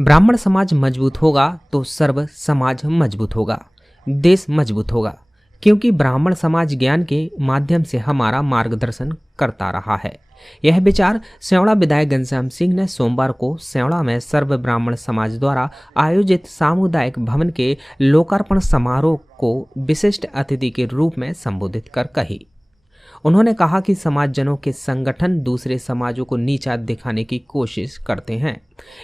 ब्राह्मण समाज मजबूत होगा तो सर्व समाज मजबूत होगा, देश मजबूत होगा। क्योंकि ब्राह्मण समाज ज्ञान के माध्यम से हमारा मार्गदर्शन करता रहा है। यह विचार सेवड़ा विधायक घनश्याम सिंह ने सोमवार को सेवड़ा में सर्व ब्राह्मण समाज द्वारा आयोजित सामुदायिक भवन के लोकार्पण समारोह को विशिष्ट अतिथि के रूप में संबोधित कर कही। उन्होंने कहा कि समाजजनों के संगठन दूसरे समाजों को नीचा दिखाने की कोशिश करते हैं।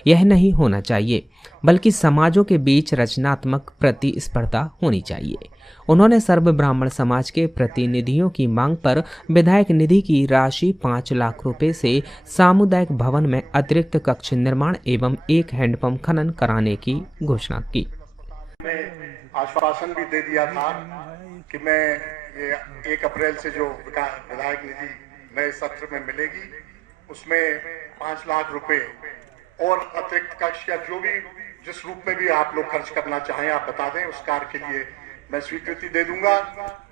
यह नहीं होना चाहिए, बल्कि समाजों के बीच रचनात्मक प्रतिस्पर्धा होनी चाहिए। उन्होंने सर्व ब्राह्मण समाज के प्रतिनिधियों की मांग पर विधायक निधि की राशि 5 लाख रुपए से सामुदायिक भवन में अतिरिक्त कक्ष निर्माण एवं एक हैंडपंप खनन कराने की घोषणा की। आश्वासन भी दे दिया था कि मैं ये 1 अप्रैल से जो विधायक निधि नए सत्र में मिलेगी उसमें 5 लाख रुपए और अतिरिक्त कक्ष या जो भी जिस रूप में भी आप लोग खर्च करना चाहें आप बता दें, उस कार्य के लिए मैं स्वीकृति दे दूंगा।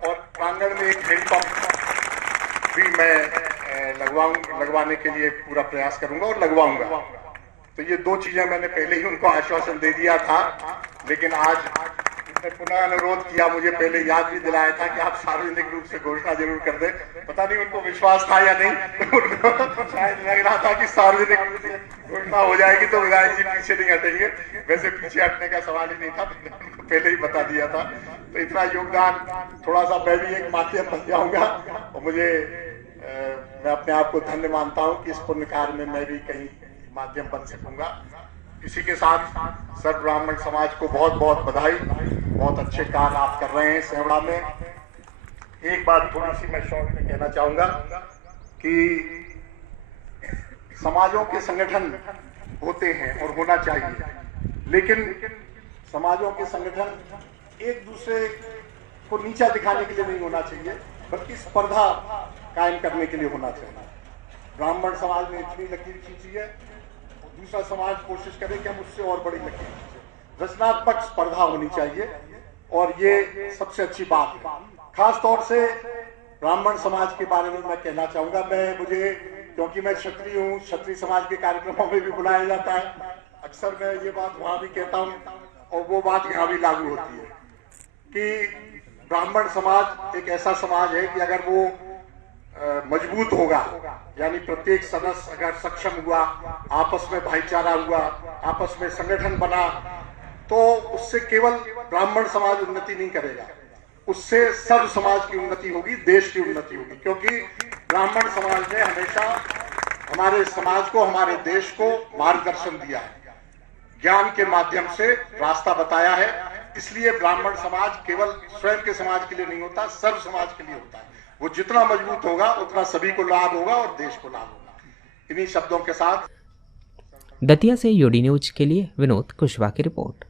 और प्रांगण में एक हैंडपंप भी मैं लगवाने के लिए पूरा प्रयास करूंगा और लगवाऊंगा। तो ये 2 चीजें मैंने पहले ही उनको आश्वासन दे दिया था, लेकिन आज पुनः अनुरोध किया, मुझे पहले याद भी दिलाया था कि आप सार्वजनिक रूप से घोषणा जरूर कर दें। पता नहीं उनको विश्वास था या नहीं, उनको शायद लग रहा था कि सार्वजनिक रूप से घोषणा हो जाएगी तो विधायक जी पीछे नहीं हटेंगे। वैसे पीछे हटने का सवाल ही नहीं था, उनको पहले ही बता दिया था। तो इतना योगदान, थोड़ा सा मैं भी एक माध्यम बन जाऊंगा और मैं अपने आप को धन्य मानता हूँ कि इस पुण्य कार्य में मैं भी कहीं माध्यम बन सकूंगा। इसी के साथ सर्व ब्राह्मण समाज को बहुत बहुत बधाई। बहुत अच्छे कार्य आप कर रहे हैं सेवड़ा में। एक बात थोड़ी सी मैं शॉर्ट में कहना चाहूंगा कि समाजों के संगठन होते हैं और होना चाहिए, लेकिन समाजों के संगठन एक दूसरे को नीचा दिखाने के लिए नहीं होना चाहिए, बल्कि स्पर्धा कायम करने के लिए होना चाहिए। ब्राह्मण समाज ने इतनी लकीर खींची है, दूसरा समाज कोशिश करे कि हम उससे और बड़ी लकीर खींचे। रचनात्मक स्पर्धा होनी चाहिए और ये सबसे अच्छी बात है। खास तौर से ब्राह्मण समाज के बारे में मैं कहना चाहूंगा। क्योंकि मैं क्षत्रिय हूँ, क्षत्रिय समाज के कार्यक्रमों में भी बुलाया जाता है। अक्सर मैं ये बात वहां भी कहता हूँ और वो बात यहाँ भी लागू होती है कि ब्राह्मण समाज एक ऐसा समाज है कि अगर वो मजबूत होगा, यानी प्रत्येक सदस्य अगर सक्षम हुआ, आपस में भाईचारा हुआ, आपस में संगठन बना, तो उससे केवल ब्राह्मण समाज उन्नति नहीं करेगा, उससे सर्व समाज की उन्नति होगी, देश की उन्नति होगी। क्योंकि ब्राह्मण समाज ने हमेशा हमारे समाज को, हमारे देश को मार्गदर्शन दिया है, ज्ञान के माध्यम से रास्ता बताया है। इसलिए ब्राह्मण समाज केवल स्वयं के समाज के लिए नहीं होता, सर्व समाज के लिए होता है। वो जितना मजबूत होगा उतना सभी को लाभ होगा और देश को लाभ होगा। इन्हीं शब्दों के साथ दतिया से यूडी न्यूज के लिए विनोद कुशवाहा की रिपोर्ट।